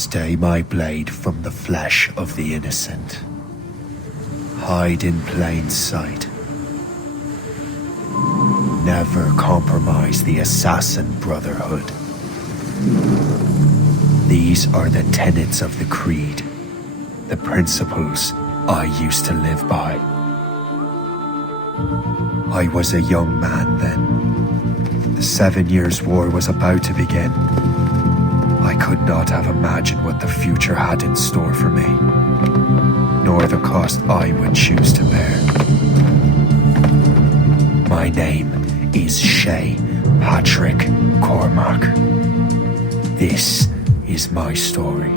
Stay my blade from the flesh of the innocent. Hide in plain sight. Never compromise the assassin brotherhood. These are the tenets of the creed, the principles I used to live by. I was a young man then. The 7 Years' War was about to begin. I could not have imagined what the future had in store for me, nor the cost I would choose to bear. My name is Shay Patrick Cormac. This is my story.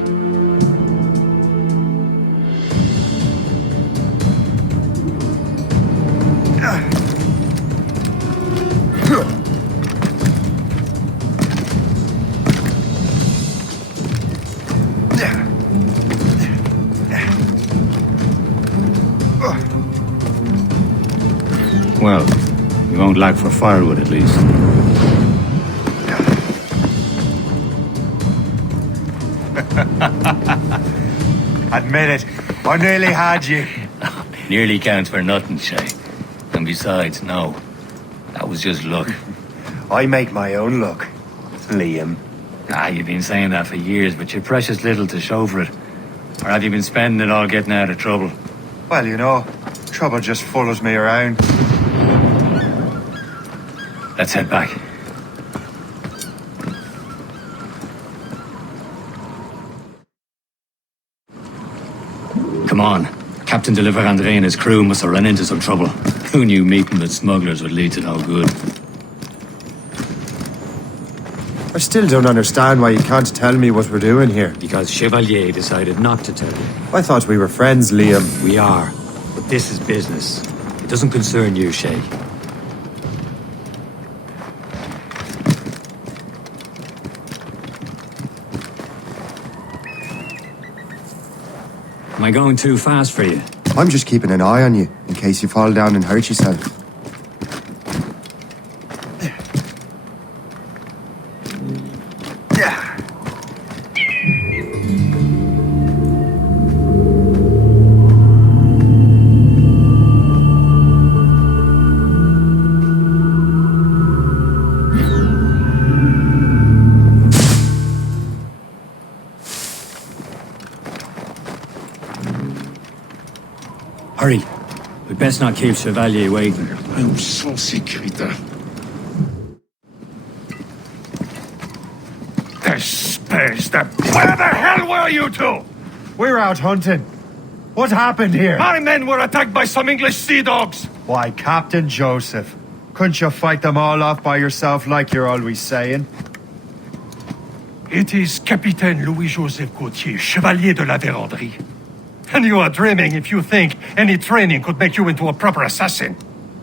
Well, we won't lack for firewood at least. Admit it, I nearly had you. Nearly counts for nothing, Shay. And besides, no. That was just luck. I make my own luck, Liam. You've been saying that for years, but you're precious little to show for it. Or have you been spending it all getting out of trouble? Well, you know, trouble just follows me around. Let's head back. Come on. Captain Deliver André and his crew must have run into some trouble. Who knew meeting with smugglers would lead to no good? I still don't understand why you can't tell me what we're doing here. Because Chevalier decided not to tell you. I thought we were friends, Liam. We are. But this is business. It doesn't concern you, Shay. Am I going too fast for you? I'm just keeping an eye on you, in case you fall down and hurt yourself. Hurry. We'd best not keep Chevalier waiting. Nous sommes sécuritaires. Where the hell were you two? We're out hunting. What happened here? My men were attacked by some English sea dogs. Why, Captain Joseph, couldn't you fight them all off by yourself like you're always saying? It is Capitaine Louis-Joseph Gauthier, Chevalier de la Vérendrye. And you are dreaming if you think any training could make you into a proper assassin.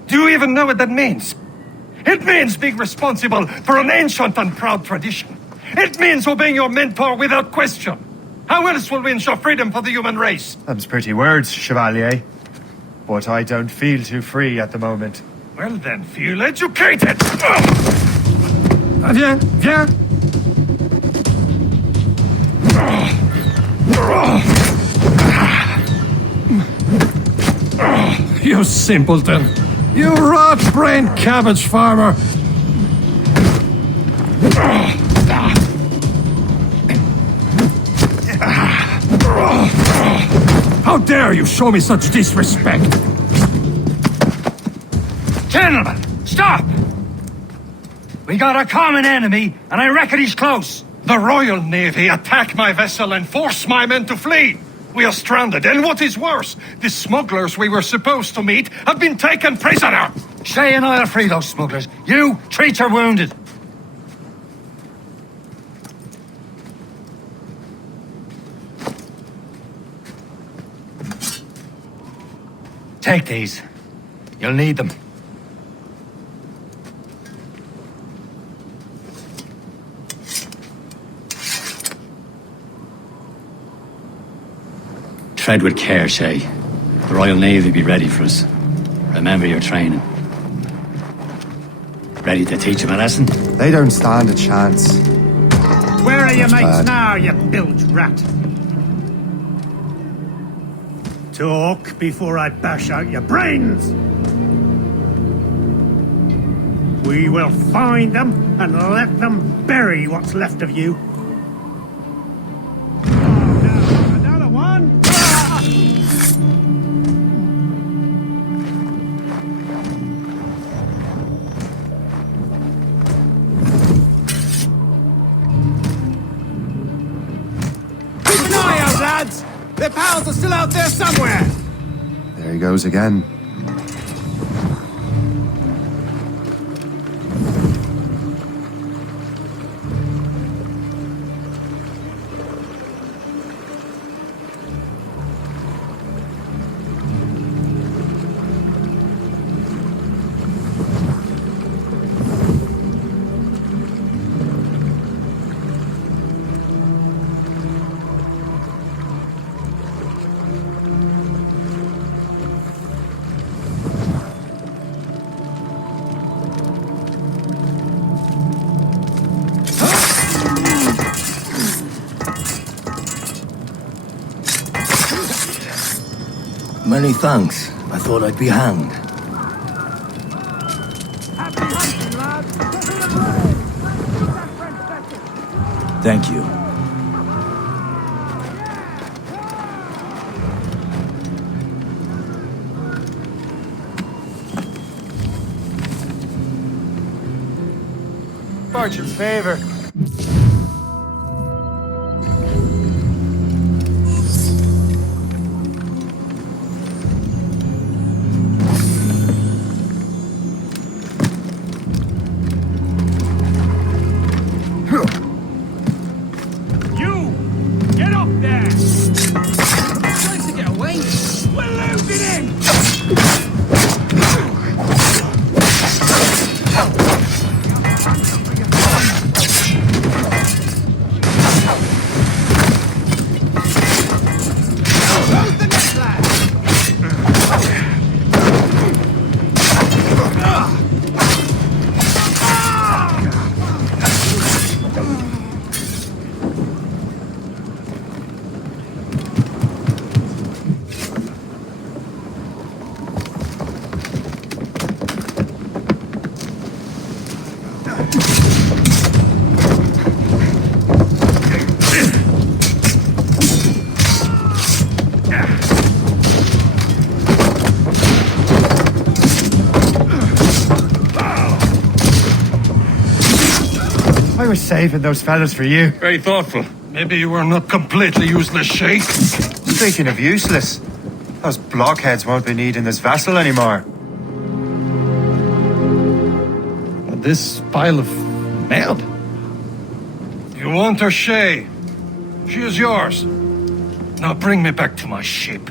Do you even know what that means? It means being responsible for an ancient and proud tradition. It means obeying your mentor without question. How else will we ensure freedom for the human race? Them's pretty words, Chevalier. But I don't feel too free at the moment. Well then, feel educated! Viens, viens! You simpleton! You rot-brained cabbage farmer! How dare you show me such disrespect! Gentlemen, stop! We got a common enemy, and I reckon he's close. The Royal Navy attacked my vessel and forced my men to flee. We are stranded, and what is worse, the smugglers we were supposed to meet have been taken prisoner! Shay and I'll free those smugglers. You treat your wounded. Take these. You'll need them. Tread with care, Shay. The Royal Navy will be ready for us. Remember your training. Ready to teach them a lesson? They don't stand a chance. Where are your That's mates bad. now, you bilge rat? Talk before I bash out your brains! We will find them and let them bury what's left of you. Oh, no, another one? Ah! Keep an eye out, lads! Their pals are still out there somewhere! There he goes again. Many thanks. I thought I'd be hanged. Thank you. Fortune's favor. You! Get up there! Trying to get away? We're losing him! I was saving those fellas for you. Very thoughtful. Maybe you were not completely useless, Shay. Speaking of useless, those blockheads won't be needing this vessel anymore. This pile of mail? You want her, Shay? She is yours. Now bring me back to my ship.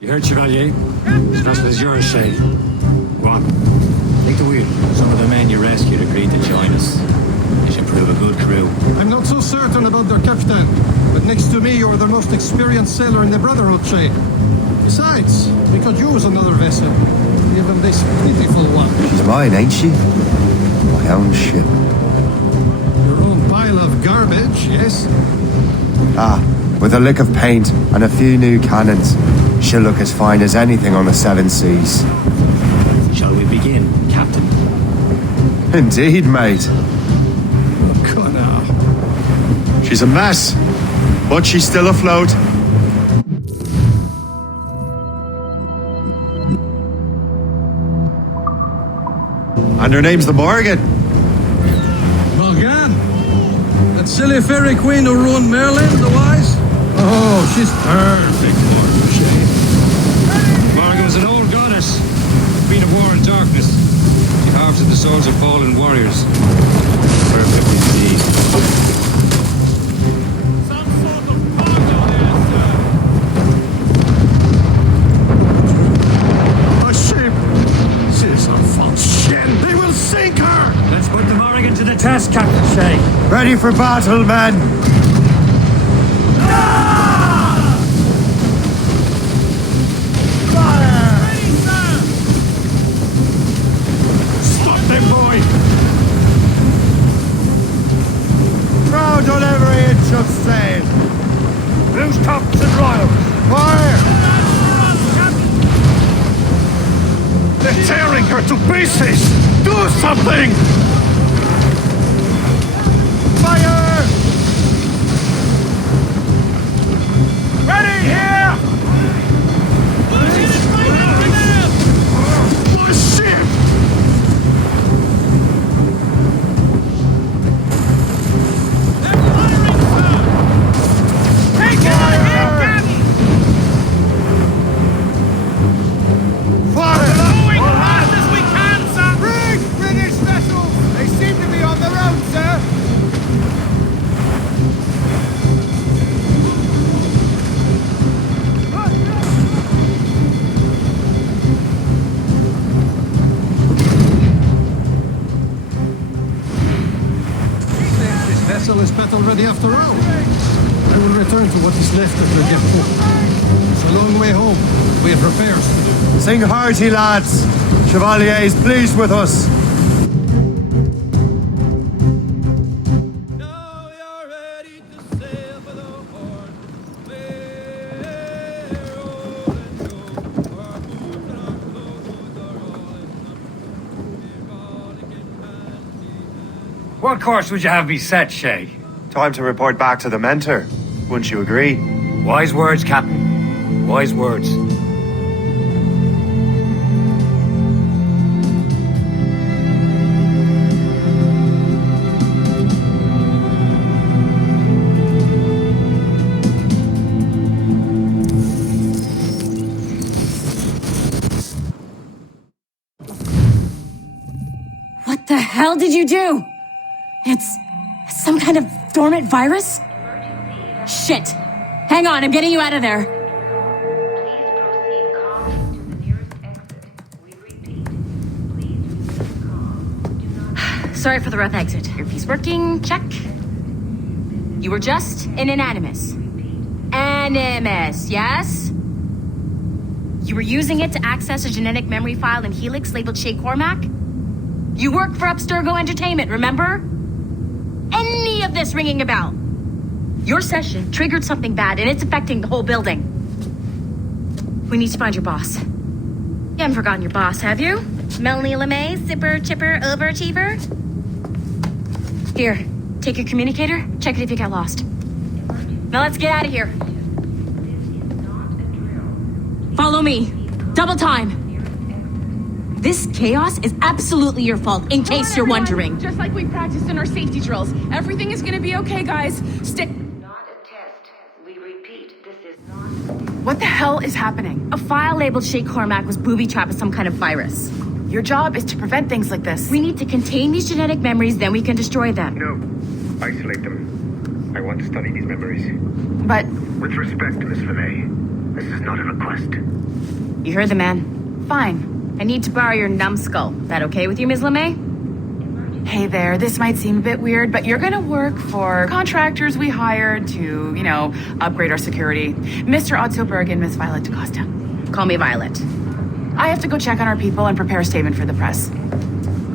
You heard, Chevalier? This vessel is yours, Shay. Go on. Take the wheel. Some of the men you rescued agreed to join us. They should prove a good crew. I'm not so certain about their captain, but next to me you're the most experienced sailor in the Brotherhood, Shay. Besides, we could use another vessel, even this pitiful one. She's mine, ain't she? My own ship. Your own pile of garbage, yes? Ah, with a lick of paint and a few new cannons, she'll look as fine as anything on the seven seas. Shall we begin, Captain? Indeed, mate. Connor. She's a mess, but she's still afloat. And her name's the Morrigan. Morrigan? That silly fairy queen who ruined Merlin, the wise? Oh, she's perfect for her, Shay. Morrigan was an old goddess. Queen of war and darkness. She harvested the souls of fallen warriors. Perfect indeed. Some sort of cargo there, sir. The ship! She's a false ship. They will sink her! Let's put the Morrigan to the test, Captain Shay. Ready for battle, men! Stop them, boy! pieces! Do something! Fire! Ready here! Shit! Take it! Vessel is battle ready after all. I will return to what is left of the depot. It's a long way home. We have repairs to do. Sing hearty, lads. Chevalier is pleased with us. What course would you have me set, Shay? Time to report back to the mentor. Wouldn't you agree? Wise words, Captain. Wise words. What the hell did you do? It's some kind of dormant virus? Shit! Hang on, I'm getting you out of there. Please proceed calmly to the nearest exit. We repeat, please proceed calm. Do not... Sorry for the rough exit. Earpiece working, check. You were just an animus. Animus, yes? You were using it to access a genetic memory file in Helix labeled Shay Cormac? You worked for Abstergo Entertainment, remember? Any of this ringing a bell? Your session triggered something bad, and it's affecting the whole building. We need to find your boss. You haven't forgotten your boss, have you? Melanie LeMay, zipper, chipper, overachiever? Here, take your communicator, check it if you got lost. Now let's get out of here. Follow me. Double time. This chaos is absolutely your fault, in case you're wondering. Just like we practiced in our safety drills. Everything is gonna be okay, guys. Stick. Not a test. We repeat, this is not... What the hell is happening? A file labeled Shay Cormac was booby-trapped with some kind of virus. Your job is to prevent things like this. We need to contain these genetic memories, then we can destroy them. No. Isolate them. I want to study these memories. But... With respect, Miss LeMay, this is not a request. You heard the man. fine. I need to borrow your numbskull. That okay with you, Ms. LeMay? Hey there, this might seem a bit weird, but you're gonna work for contractors we hired to, upgrade our security. Mr. Ottoberg and Miss Violet DaCosta. Call me Violet. I have to go check on our people and prepare a statement for the press.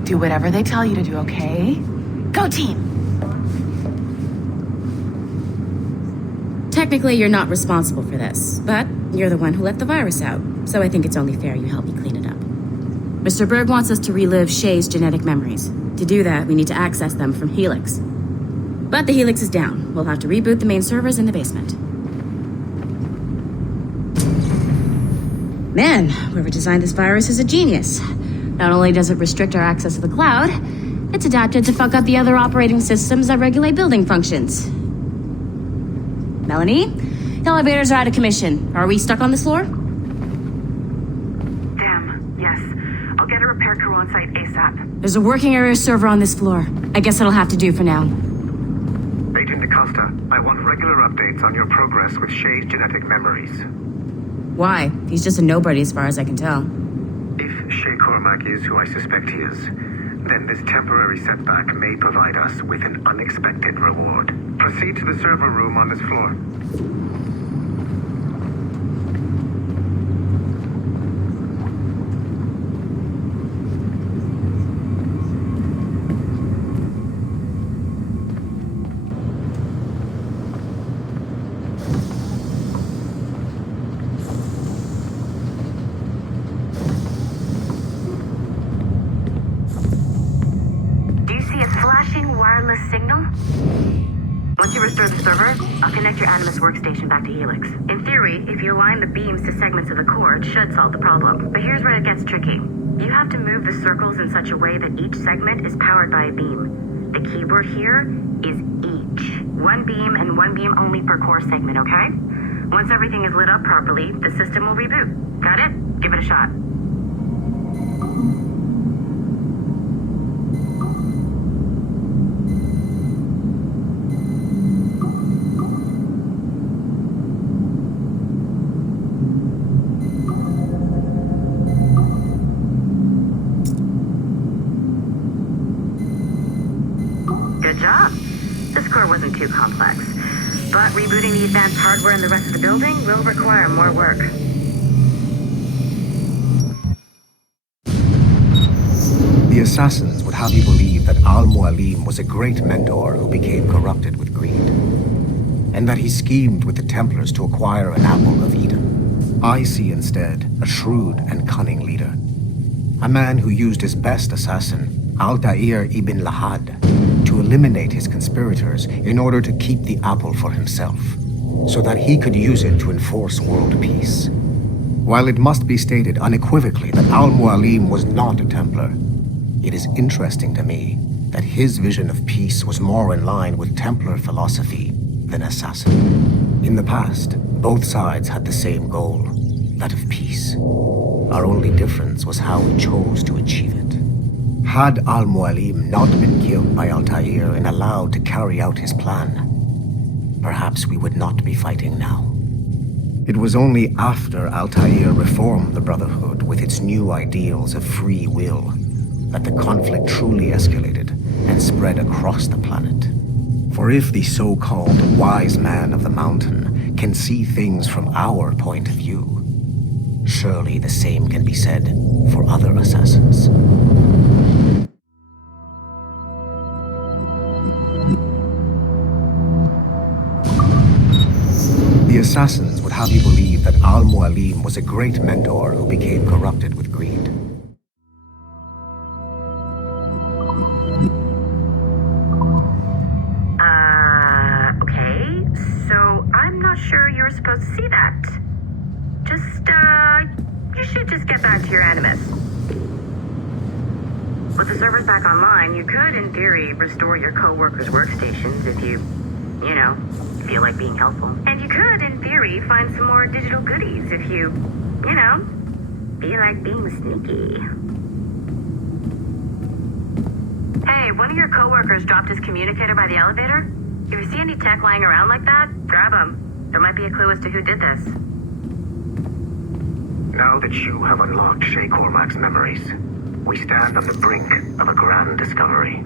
Do whatever they tell you to do, okay? Go team! Technically, you're not responsible for this, but you're the one who let the virus out, so I think it's only fair you help me clean it up. Mr. Berg wants us to relive Shay's genetic memories. To do that, we need to access them from Helix. But the Helix is down. We'll have to reboot the main servers in the basement. Man, whoever designed this virus is a genius. Not only does it restrict our access to the cloud, it's adapted to fuck up the other operating systems that regulate building functions. Melanie, the elevators are out of commission. Are we stuck on this floor? Damn, yes. I'll get a repair crew on site ASAP. There's a working area server on this floor. I guess that'll have to do for now. Agent DaCosta, I want regular updates on your progress with Shay's genetic memories. Why? He's just a nobody as far as I can tell. If Shay Cormac is who I suspect he is, then this temporary setback may provide us with an unexpected reward. Proceed to the server room on this floor. connect your Animus workstation back to Helix. In theory, if you align the beams to segments of the core, it should solve the problem. But here's where it gets tricky. You have to move the circles in such a way that each segment is powered by a beam. The keyword here is each. One beam and one beam only per core segment, okay? Once everything is lit up properly, the system will reboot. Got it? Give it a shot. Good job. This core wasn't too complex, but rebooting the advanced hardware in the rest of the building will require more work. The assassins would have you believe that Al-Mualim was a great mentor who became corrupted with greed, and that he schemed with the Templars to acquire an apple of Eden. I see instead a shrewd and cunning leader, a man who used his best assassin, Altair ibn Lahad, to eliminate his conspirators in order to keep the apple for himself, so that he could use it to enforce world peace. While it must be stated unequivocally that Al-Mualim was not a Templar, it is interesting to me that his vision of peace was more in line with Templar philosophy than assassin. In the past, both sides had the same goal, that of peace. Our only difference was how we chose to achieve it. Had Al-Mualim not been killed by Altair and allowed to carry out his plan, perhaps we would not be fighting now. It was only after Altair reformed the Brotherhood with its new ideals of free will that the conflict truly escalated and spread across the planet. For if the so-called wise man of the mountain can see things from our point of view, surely the same can be said for other assassins. The assassins would have you believe that Al-Mualim was a great mentor who became corrupted with greed. Okay. So I'm not sure you were supposed to see that. You should just get back to your Animus. With the servers back online, you could, in theory, restore your co-workers' workstations if you feel like being helpful. And you could, in theory, find some more digital goodies if you feel like being sneaky. Hey, one of your co-workers dropped his communicator by the elevator. If you see any tech lying around like that, grab them. There might be a clue as to who did this. Now that you have unlocked Shay Cormac's memories, we stand on the brink of a grand discovery.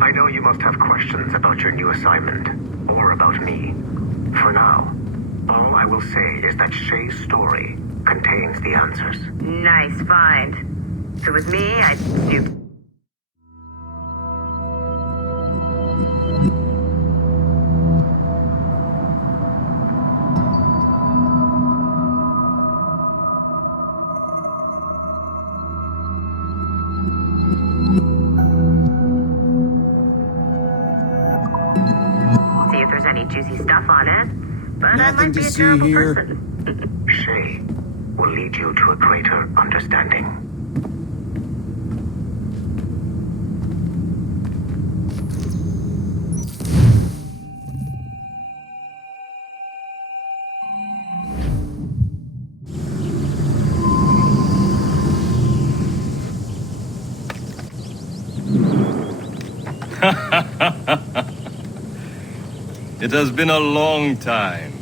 I know you must have questions about your new assignment, or about me. For now, all I will say is that Shay's story contains the answers. Nice find. If it was me, I'd snoop. See if there's any juicy stuff on it. But I might be a terrible person. Shay will lead you to a greater understanding. It has been a long time.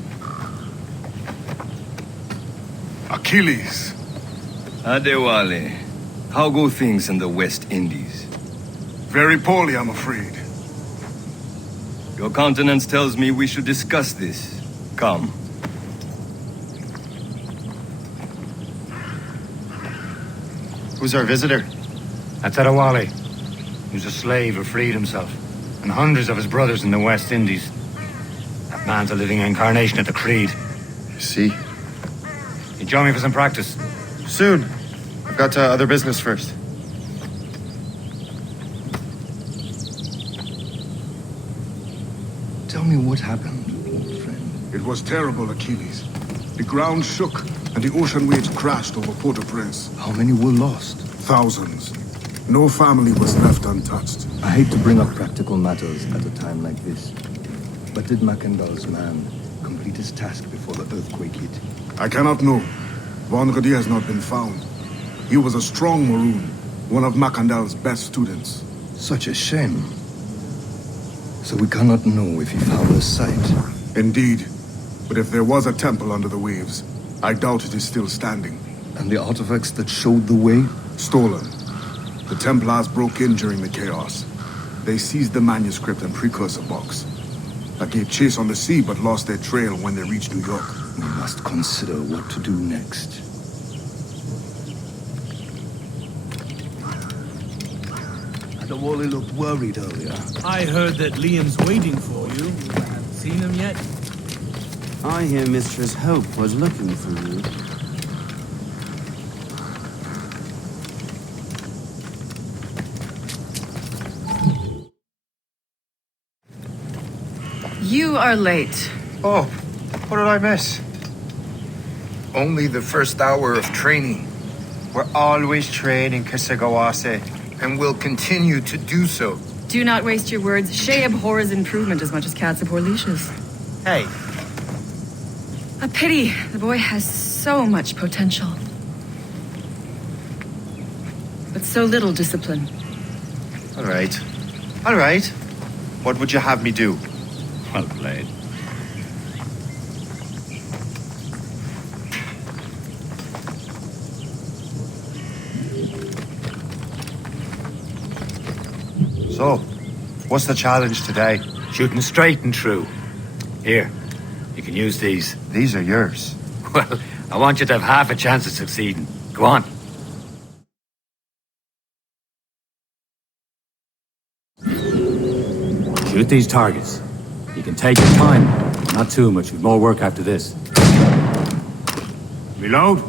Achilles. Adewale, how go things in the West Indies? Very poorly, I'm afraid. Your countenance tells me we should discuss this. Come. Who's our visitor? That's Adewale. He was a slave who freed himself, and hundreds of his brothers in the West Indies. That man's a living incarnation of the Creed. See? You join me for some practice? Soon. I've got other business first. Tell me what happened, old friend. It was terrible, Achilles. The ground shook, and the ocean waves crashed over Port-au-Prince. How many were lost? Thousands. No family was left untouched. I hate to bring up practical matters at a time like this. But did Macandal's man complete his task before the earthquake hit? I cannot know. Vonredi has not been found. He was a strong Maroon, one of Macandal's best students. Such a shame. So we cannot know if he found the site. Indeed. But if there was a temple under the waves, I doubt it is still standing. And the artifacts that showed the way? Stolen. The Templars broke in during the chaos. They seized the manuscript and precursor box. I gave chase on the sea but lost their trail when they reached New York. We must consider what to do next. Wally looked worried earlier. I heard that Liam's waiting for you. I haven't seen him yet. I hear Mistress Hope was looking for you. You are late. Oh, what did I miss? Only the first hour of training. We're always training, Kisagawase. And will continue to do so. Do not waste your words. Shay abhors improvement as much as cats abhor leashes. Hey. A pity. The boy has so much potential. But so little discipline. All right. All right. What would you have me do? Well played. So, what's the challenge today? Shooting straight and true. Here, you can use these. These are yours. Well, I want you to have half a chance of succeeding. Go on. Shoot these targets. You can take your time. Not too much. We've more work after this. Reload.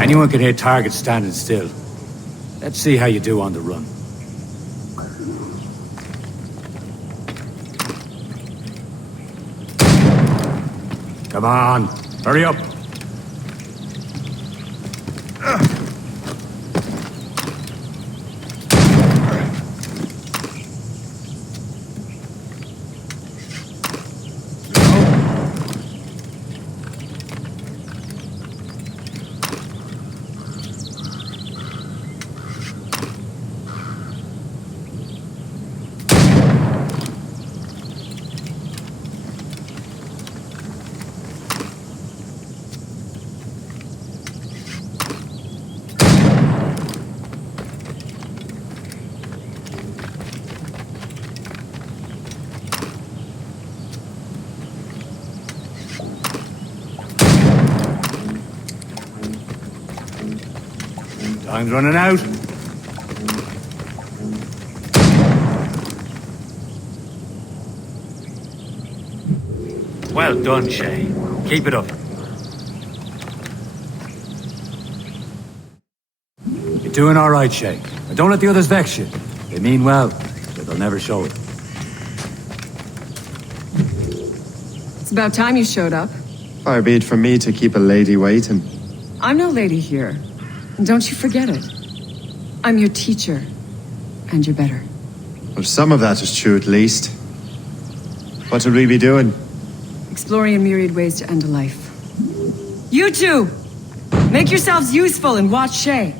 Anyone can hit targets standing still. Let's see how you do on the run. Come on, hurry up. Time's running out. Well done, Shay. Keep it up. You're doing all right, Shay. But don't let the others vex you. They mean well, but they'll never show it. It's about time you showed up. Far be it from me to keep a lady waiting. I'm no lady here. And don't you forget it. I'm your teacher. And you're better. Well, some of that is true at least. What would we be doing? Exploring a myriad ways to end a life. You two! Make yourselves useful and watch Shay.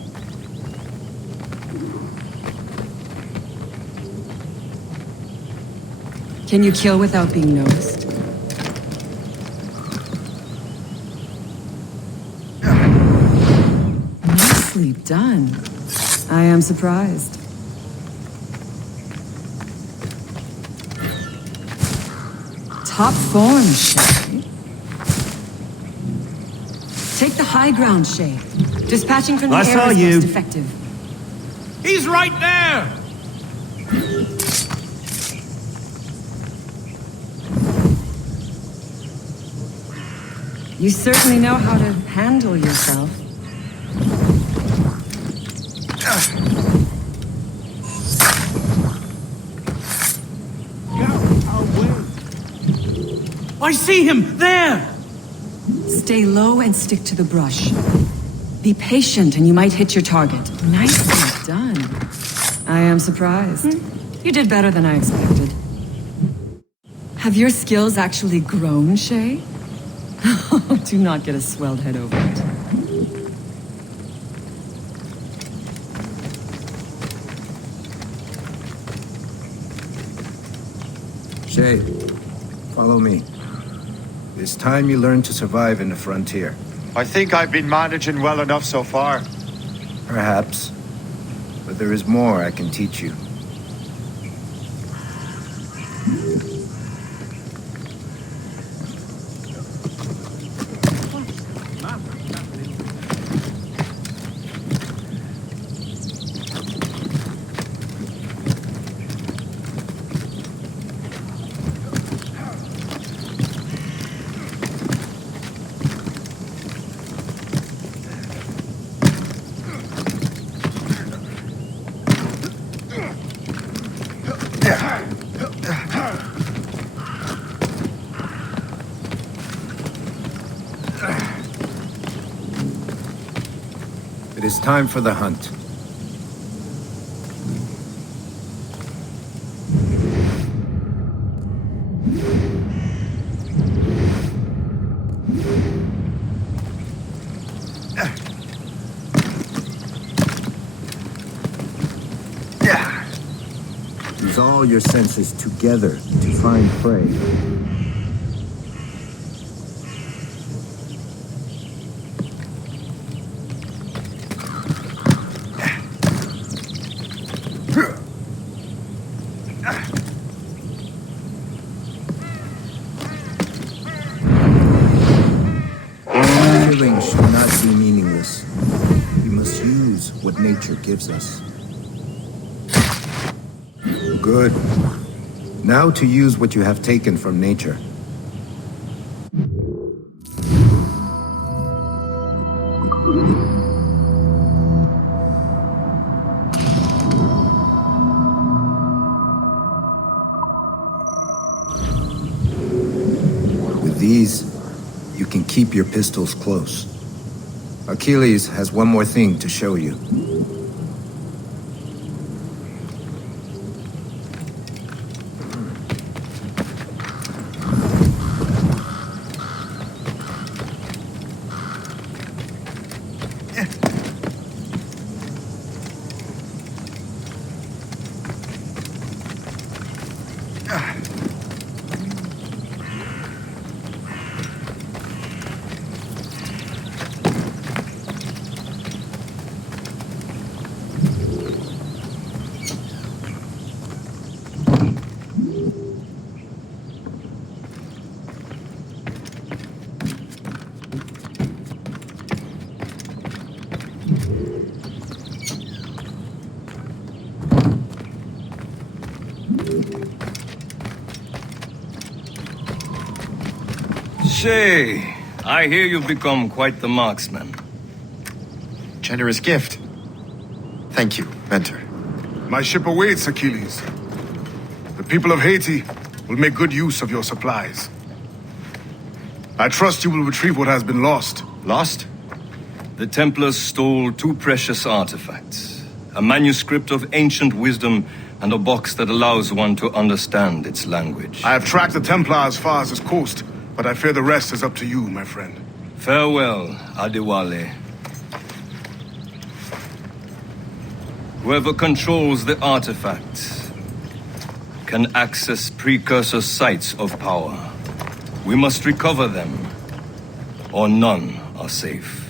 Can you kill without being noticed? Nicely done. I am surprised. Top form, Shay. Take the high ground, Shay. Dispatching from the I air saw is you. most effective. He's right there! You certainly know how to handle yourself. I see him! There! Stay low and stick to the brush. Be patient and you might hit your target. Nicely done. I am surprised. You did better than I expected. Have your skills actually grown, Shay? Do not get a swelled head over it. Shay, follow me. It's time you learn to survive in the frontier. I think I've been managing well enough so far. Perhaps. But there is more I can teach you. It is time for the hunt. Use all your senses together to find prey. Killing should not be meaningless. We must use what nature gives us. Good. Now to use what you have taken from nature. With these, you can keep your pistols close. Achilles has one more thing to show you. Shay, I hear you've become quite the marksman. Generous gift. Thank you, Mentor. My ship awaits, Achilles. The people of Haiti will make good use of your supplies. I trust you will retrieve what has been lost. Lost? The Templars stole 2 precious artifacts. A manuscript of ancient wisdom and a box that allows one to understand its language. I have tracked the Templar as far as this coast, but I fear the rest is up to you, my friend. Farewell, Adewale. Whoever controls the artifacts can access precursor sites of power. We must recover them, or none are safe.